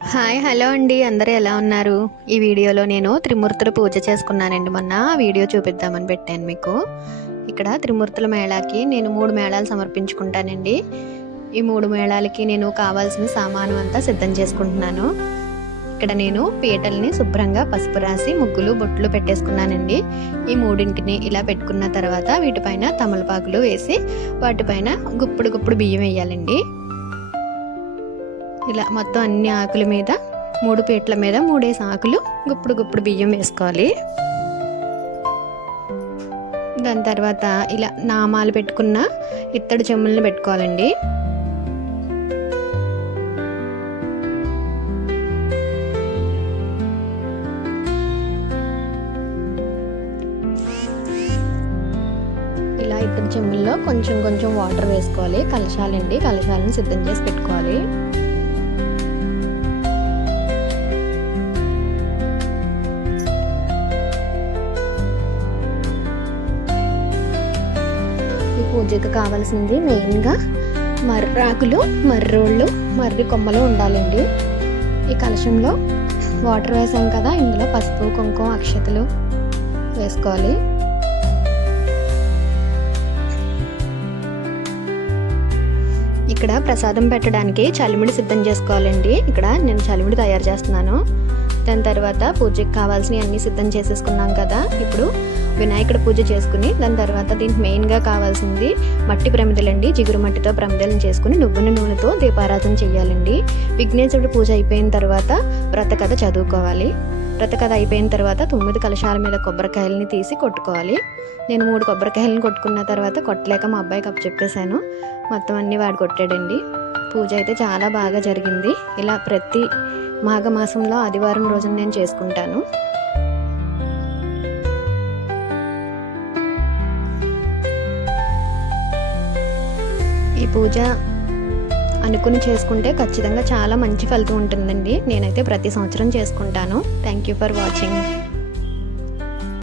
Hi hello అండి, అందరూ ఎలా ఉన్నారు? ఈ వీడియోలో నేను త్రిమూర్తుల పూజ చేసుకున్నానండి. మొన్న వీడియో చూపిద్దామని పెట్టాను మీకు. ఇక్కడ త్రిమూర్తుల మేళాకి నేను 3 మేళాలు సమర్పించుకుంటానండి. ఈ 3 మేళాలకి నేను కావాల్సిన సామాను అంతా సిద్ధం చేసుకుంటున్నాను. ఇక్కడ నేను పీటల్ని శుభ్రంగా పసుపు రాసి ముగ్గులు బొట్లు పెట్టేసుకున్నానండి. ఈ మూడింటిని ఇలా పెట్టుకున్న తర్వాత వీటిపైన తమలపాకులు వేసి వాటిపైన గుప్పుడు బియ్యం వేయాలండి. ఇలా మొత్తం అన్ని ఆకుల మీద 3 పీటల మీద 3 ఆకులు గుప్పుడు బియ్యం వేసుకోవాలి. దాని తర్వాత ఇలా నామాలు పెట్టుకున్న ఇత్తడి చెమ్ములను పెట్టుకోవాలండి. ఇలా ఇత్తడి చెమ్ముల్లో కొంచెం వాటర్ వేసుకోవాలి. కలశాలను సిద్ధం చేసి పెట్టుకోవాలి. ఈ పూజకు కావాల్సింది మెయిన్గా మర్రాకులు, మర్రోళ్ళు, మర్రి కొమ్మలు ఉండాలండి. ఈ కలశంలో వాటర్ వేసాం కదా, ఇందులో పసుపు, కుంకుమ, అక్షతలు వేసుకోవాలి. ఇక్కడ ప్రసాదం పెట్టడానికి చలిమిడి సిద్ధం చేసుకోవాలండి. ఇక్కడ నేను చలిమిడి తయారు చేస్తున్నాను. దాని తర్వాత పూజకి కావాల్సినవి అన్నీ సిద్ధం చేసేసుకున్నాం కదా. ఇప్పుడు వినాయకుడి పూజ చేసుకుని దాని తర్వాత దీనికి మెయిన్గా కావాల్సింది మట్టి ప్రమిదలండి. జిగురు మట్టితో ప్రమిదలను చేసుకుని నువ్వుల నూనెతో దీపారాధన చేయాలండి. విఘ్నేశ్వరుడి పూజ అయిపోయిన తర్వాత వ్రతకథ చదువుకోవాలి. వ్రతకథ అయిపోయిన తర్వాత 9 కలశాల మీద కొబ్బరికాయలని తీసి కొట్టుకోవాలి. నేను 3 కొబ్బరికాయలను కొట్టుకున్న తర్వాత కొట్టలేక మా అబ్బాయికి చెప్పేశాను. మొత్తం అన్నీ వాడు కొట్టాడండి. పూజ అయితే చాలా బాగా జరిగింది. ఇలా ప్రతి మాఘమాసంలో ఆదివారం రోజున నేను చేసుకుంటాను. ఈ పూజ అనుకుని చేసుకుంటే ఖచ్చితంగా చాలా మంచి ఫలితం ఉంటుందండి. నేనైతే ప్రతి సంవత్సరం చేసుకుంటాను. Thank you for watching.